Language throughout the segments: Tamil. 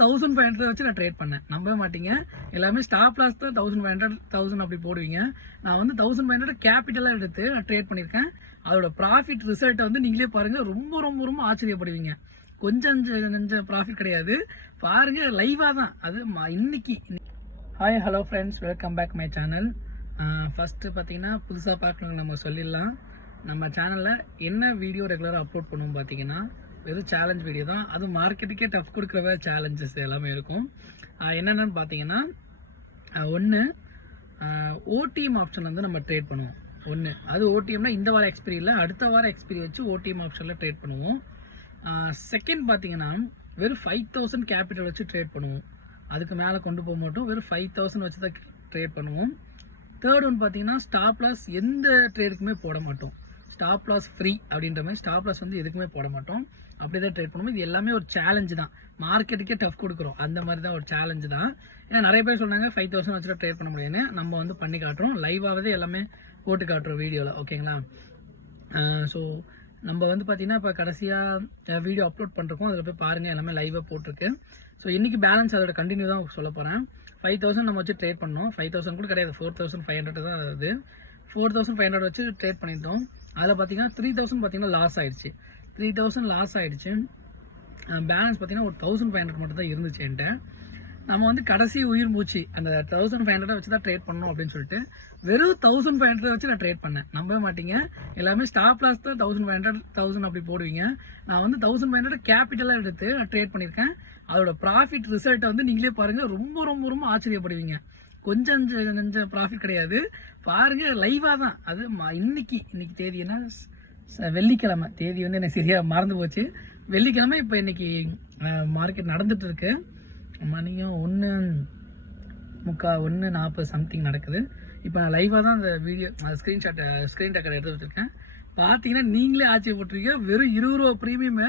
1500 வச்சு நான் ட்ரேட் பண்ணேன். நம்பவே மாட்டீங்க. எல்லாமே ஸ்டாப் லாஸ் தான் 1500 1000 அப்படி போடுவீங்க. நான் வந்து 1500 கேபிட்டலாக எடுத்து நான் ட்ரேட் பண்ணியிருக்கேன். அதோட ப்ராஃபிட் ரிசல்ட்டை வந்து நீங்களே பாருங்கள். ரொம்ப ரொம்ப ரொம்ப ஆச்சரியப்படுவீங்க. கொஞ்சம் நெஞ்ச ப்ராஃபிட் கிடையாது. பாருங்கள், லைவாக தான் அது இன்னைக்கு. Hi hello friends, welcome back my channel. First பார்த்தீங்கன்னா புதுசாக பார்க்கணுங்க நம்ம சொல்லிடலாம். நம்ம சேனலில் என்ன வீடியோ ரெகுலராக அப்லோட் பண்ணுவோம் பார்த்தீங்கன்னா வெறும் சேலஞ்ச் வீடியோ தான். அது மார்க்கெட்டுக்கே டஃப் கொடுக்குற சேலஞ்சஸ் எல்லாமே இருக்கும். என்னென்னு பார்த்தீங்கன்னா ஒன்று ஓடிஎம் ஆப்ஷன் வந்து நம்ம ட்ரேட் பண்ணுவோம். ஒன்று அது ஓடிஎம்னா இந்த வார எக்ஸ்பீரி இல்லை, அடுத்த வார எக்ஸ்பீரி வச்சு ஓடிஎம் ஆப்ஷனில் ட்ரேட் பண்ணுவோம். செகண்ட் பார்த்தீங்கன்னா வெறும் 5000 கேபிட்டல் வச்சு ட்ரேட் பண்ணுவோம். அதுக்கு மேலே கொண்டு போக மாட்டோம். வெறும் 5000 வச்சு தான் ட்ரேட் பண்ணுவோம். தேர்ட் ஒன்று பார்த்தீங்கன்னா ஸ்டாப் லாஸ் எந்த ட்ரேடுக்குமே போட மாட்டோம். ஸ்டாப் லாஸ் ஃப்ரீ அப்படின்ற மாதிரி ஸ்டாப் லாஸ் வந்து எதுக்குமே போட மாட்டோம். அப்படியே தான் ட்ரேட் பண்ணுவோம். இது எல்லாமே ஒரு சேலஞ்சு தான். மார்க்கெட்டுக்கே டஃப் கொடுக்குறோம். அந்த மாதிரி தான் ஒரு சேலஞ்சு தான். ஏன்னா நிறைய பேர் சொன்னாங்க 5000 வச்சுட்டு ட்ரேட் பண்ண முடியும்னு. நம்ம வந்து பண்ணி காட்டுறோம். லைவாகவே எல்லாமே போட்டு காட்டுறோம் வீடியோவில். ஓகேங்களா? ஸோ நம்ம வந்து பார்த்தீங்கன்னா இப்போ கடைசியாக வீடியோ அப்லோட் பண்ணுறோம். அதில் போய் பாருங்கள், எல்லாமே லைவாக போட்டிருக்கு. ஸோ இன்றைக்கி பேலன்ஸ் அதோட கண்டினியூ தான் சொல்ல போகிறேன். 5000 நம்ம வச்சு ட்ரேட் பண்ணோம். 5000 கூட கிடையாது, 4500 தான் அது. 4500 வச்சு ட்ரேட் பண்ணிட்டோம். அதில் பார்த்தீங்கன்னா 3000 பார்த்தீங்கன்னா லாஸ் ஆயிடுச்சு. 3000 லாஸ் ஆகிடுச்சு. பேலன்ஸ் பார்த்தீங்கன்னா ஒரு 1500 மட்டும் தான் இருந்துச்சு என்கிட்ட. நம்ம வந்து கடைசி உயிர் மூச்சு அந்த 1500 வச்சு தான் ட்ரேட் பண்ணணும் அப்படின்னு சொல்லிட்டு வெறும் 1500 வச்சு நான் ட்ரேட் பண்ணேன். நம்பவே மாட்டீங்க. எல்லாமே ஸ்டாப் லாஸ் தான் 1500 1000 அப்படி போடுவீங்க. நான் வந்து 1500 கேபிட்டலாக எடுத்து நான் ட்ரேட் பண்ணியிருக்கேன். அதோட ப்ராஃபிட் ரிசல்ட்டை வந்து நீங்களே பாருங்கள். ரொம்ப ரொம்ப ரொம்ப ஆச்சரியப்படுவீங்க. கொஞ்சம் நெஞ்ச ப்ராஃபிட் கிடையாது. பாருங்கள், லைவாக தான் அது. இன்னைக்கு தேதி என்ன? வெள்ளிக்கிழமை. தேதி வந்து எனக்கு சரியாக மறந்து போச்சு. வெள்ளிக்கிழமை. இப்போ இன்னைக்கு மார்க்கெட் நடந்துட்டு இருக்கு. மணியும் 1:40 சம்திங் நடக்குது. இப்போ நான் லைவாக தான் அந்த வீடியோ ஸ்க்ரீன் ரெக்கார்ட் எடுத்து வச்சுருக்கேன். பார்த்தீங்கன்னா நீங்களே ஆச்சரியப்பட்டிருக்கீங்க. வெறும் 20 ரூபா ப்ரீமியமு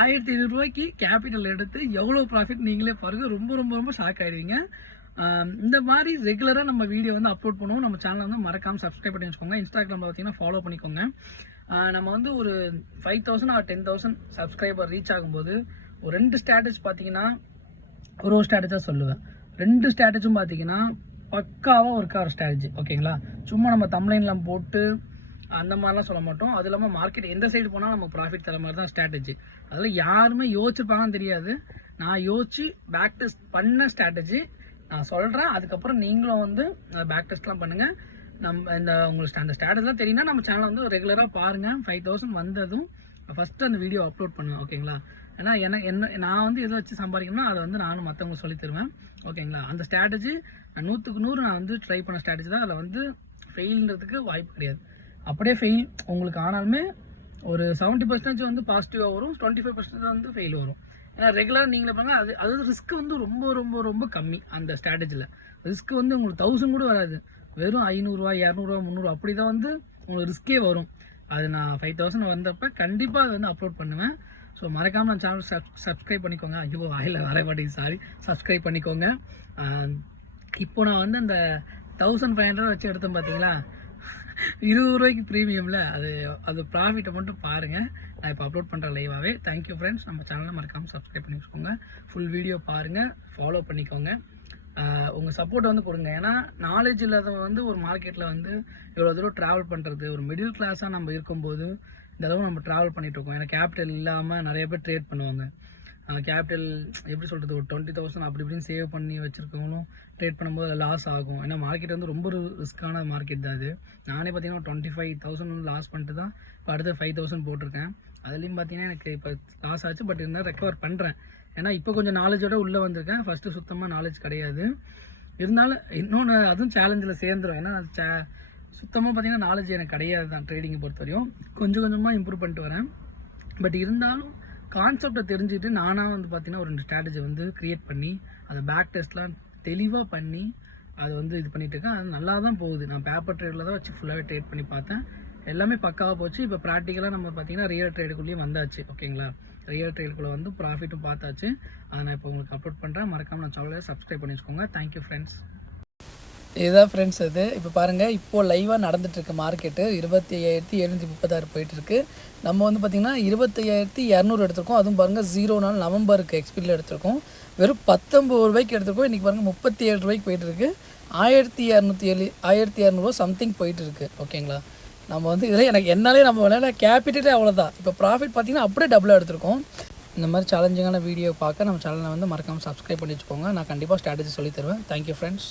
1500 ரூபாய்க்கு கேபிட்டல் எடுத்து எவ்வளோ ப்ராஃபிட் நீங்களே பாருங்கள். ரொம்ப ரொம்ப ரொம்ப ஷாக் ஆகிடுவீங்க. இந்த மாதிரி ரெகுலராக நம்ம வீடியோ வந்து அப்லோட் பண்ணுவோம். நம்ம சேனலை வந்து மறக்காமல் சப்ஸ்கிரைப் பண்ணி வச்சுக்கோங்க. இன்ஸ்டாகிராமில் பார்த்தீங்கன்னா ஃபாலோ பண்ணிக்கோங்க. நம்ம வந்து ஒரு 5000 ஆர் 10,000 சப்ஸ்கிரைபர் ரீச் ஆகும்போது ஒரு 2 ஸ்ட்ராட்டஜி பார்த்தீங்கன்னா ஒரு ஸ்ட்ராட்டஜாக சொல்லுவேன். 2 ஸ்ட்ராட்டஜும் பார்த்தீங்கன்னா பக்காவாக ஒர்க் ஆகிற ஸ்ட்ராட்டஜி. ஓகேங்களா? சும்மா நம்ம தம்ப்லைன்லாம் போட்டு அந்த மாதிரிலாம் சொல்ல மாட்டோம். அது இல்லாமல் மார்க்கெட் எந்த சைடு போனால் நமக்கு ப்ராஃபிட் தர மாதிரி தான் ஸ்ட்ராட்டஜி. அதில் யாருமே யோசிச்சிருப்பாங்கன்னு தெரியாது. நான் யோசிச்சு பேக் டெஸ்ட் பண்ண ஸ்ட்ராட்டஜி நான் சொல்கிறேன். அதுக்கப்புறம் நீங்களும் வந்து பேக் டெஸ்ட்லாம் பண்ணுங்கள். நம்ம உங்களுக்கு அந்த ஸ்ட்ராட்டஜிலாம் தெரியும்னா நம்ம சேனலை வந்து ரெகுலராக பாருங்கள். 5000 வந்ததும் ஃபஸ்ட்டு அந்த வீடியோ அப்லோட் பண்ணுவேன். ஓகேங்களா? ஏன்னா நான் வந்து எதை வச்சு சம்பாதிக்கணும்னா அதை வந்து நானும் மற்றவங்க சொல்லி தருவேன். ஓகேங்களா? அந்த ஸ்ட்ராட்டஜி 100க்கு 100 நான் வந்து ட்ரை பண்ண ஸ்ட்ராட்டஜி தான். அதில் வந்து ஃபெயில்ன்றதுக்கு வாய்ப்பு கிடையாது. அப்படியே ஃபெயில் உங்களுக்கு ஆனாலுமே ஒரு 70% வந்து பாசிட்டிவாக வரும், 25% வந்து ஃபெயில் வரும். ஏன்னா ரெகுலராக நீங்களே பாருங்க. அது ரிஸ்க் வந்து ரொம்ப ரொம்ப ரொம்ப கம்மி. அந்த ஸ்ட்ராட்டஜியில் ரிஸ்க் வந்து உங்களுக்கு 1000 கூட வராது. வெறும் 500 ரூபா 200 ரூபா 300 அப்படி தான் வந்து உங்களுக்கு ரிஸ்கே வரும். அது நான் 5000 வந்தப்போ கண்டிப்பாக அதை வந்து அப்லோட் பண்ணுவேன். ஸோ மறக்காமல் நான் சேனல் சப்ஸ்கிரைப் பண்ணிக்கோங்க. ஐயோ வாயில் வர மாட்டேங்குது, சாரி. சப்ஸ்கிரைப் பண்ணிக்கோங்க. இப்போ நான் வந்து அந்த 1500 வச்சு எடுத்தேன் பார்த்தீங்களா, 20 ரூபாய்க்கு ப்ரீமியமில் அது ப்ராஃபிட்டை மட்டும் பாருங்கள். நான் இப்போ அப்லோட் பண்ணுறேன் லைவாகவே. Thank you friends. நம்ம சேனலை மறக்காமல் சப்ஸ்கிரைப் பண்ணி வச்சுக்கோங்க. ஃபுல் வீடியோ பாருங்கள், ஃபாலோ பண்ணிக்கோங்க. உங்கள் சப்போர்ட்டை வந்து கொடுங்க. ஏன்னா நாலேஜ் இல்லாதவங்க வந்து ஒரு மார்க்கெட்டில் வந்து இவ்வளோ தூரம் ட்ராவல் பண்ணுறது, ஒரு மிடில் கிளாஸாக நம்ம இருக்கும்போது இந்த அளவு நம்ம ட்ராவல் பண்ணிகிட்ருக்கோம். ஏன்னா கேபிட்டல் இல்லாமல் நிறைய பேர் ட்ரேட் பண்ணுவாங்க. கேபிட்டல் எப்படி சொல்கிறது, ஒரு 20,000 அப்படி இப்படின்னு சேவ் பண்ணி வச்சுருக்கவங்களும் ட்ரேட் பண்ணும்போது அது லாஸ் ஆகும். ஏன்னா மார்க்கெட் வந்து ரொம்ப ரிஸ்க்கான மார்க்கெட் தான் அது. நானே பார்த்தீங்கன்னா 25,000 வந்து லாஸ் பண்ணிட்டு தான் இப்போ அடுத்து 5,000 போட்டிருக்கேன். அதுலேயும் பார்த்தீங்கன்னா எனக்கு இப்போ லாஸ் ஆச்சு. பட் இருந்தாலும் ரெக்கவர் பண்ணுறேன். ஏன்னா இப்போ கொஞ்சம் நாலேஜோட உள்ளே வந்திருக்கேன். ஃபஸ்ட்டு சுத்தமாக நாலேஜ் கிடையாது. இருந்தாலும் இன்னொன்று அதுவும் சேலஞ்சில் சேர்ந்துடும். ஏன்னா சுத்தமாக பார்த்தீங்கன்னா நாலேஜ் எனக்கு கிடையாது தான். ட்ரேடிங்கை பொறுத்த வரையும் கொஞ்சம் கொஞ்சமாக இம்ப்ரூவ் பண்ணிட்டு வரேன். பட் இருந்தாலும் கான்செப்டை தெரிஞ்சுக்கிட்டு நானாக வந்து பார்த்தீங்கன்னா ஒரு 2 ஸ்ட்ராட்டஜி வந்து க்ரியேட் பண்ணி அதை பேக் டெஸ்ட்லாம் தெளிவாக பண்ணி அது வந்து இது பண்ணிகிட்டு இருக்கேன். அது நல்லா தான் போகுது. நான் பேப்பர் ட்ரேடில் தான் வச்சு ஃபுல்லாகவே ட்ரேட் பண்ணி பார்த்தேன். எல்லாமே பக்காவாக போச்சு. இப்போ ப்ராக்டிக்கலாக நம்ம பார்த்தீங்கன்னா ரியல் ட்ரேடுக்குள்ளேயும் வந்தாச்சு. ஓகேங்களா? ரியல் ட்ரேடுக்குள்ளே வந்து ப்ராஃபிட்டும் பார்த்தாச்சு. அதை நான் இப்போ உங்களுக்கு அப்லோட் பண்ணுறேன். மறக்காமல் நான் சேனலை சப்ஸ்கிரைப் பண்ணி வச்சுக்கோங்க. Thank you friends. இதுதான் ஃப்ரெண்ட்ஸ் இது. இப்போ பாருங்கள், இப்போது லைவாக நடந்துகிட்ருக்கு மார்க்கெட்டு. 25,736 போயிட்டுருக்கு. நம்ம வந்து பார்த்திங்கன்னா 25,200 எடுத்திருக்கோம். அதுவும் பாருங்கள் 0 நாள் நவம்பருக்கு எக்ஸ்பீரியில் எடுத்திருக்கோம். வெறும் 19 ரூபாய்க்கு எடுத்திருக்கோம். இன்றைக்கி பாருங்கள் 37 ரூபாய்க்கு போயிட்டுருக்கு. 1207 சம்திங் போயிட்டுருக்கு. ஓகேங்களா? நம்ம வந்து இதில் எனக்கு என்னாலே நம்ம விளையாட கேபிட்டலே அவ்வளோதான். இப்போ ப்ராஃபிட் பார்த்திங்கன்னா அப்படியே டபுளாக எடுத்திருக்கோம். இந்த மாதிரி சேலஞ்சிங்கான வீடியோ பார்க்க நம்ம சேனலை வந்து மறக்காமல் சப்ஸ்கிரைப் பண்ணி வச்சுக்கோங்க. நான் கண்டிப்பாக ஸ்ட்ராட்டஜி சொல்லி தருவேன். Thank you friends.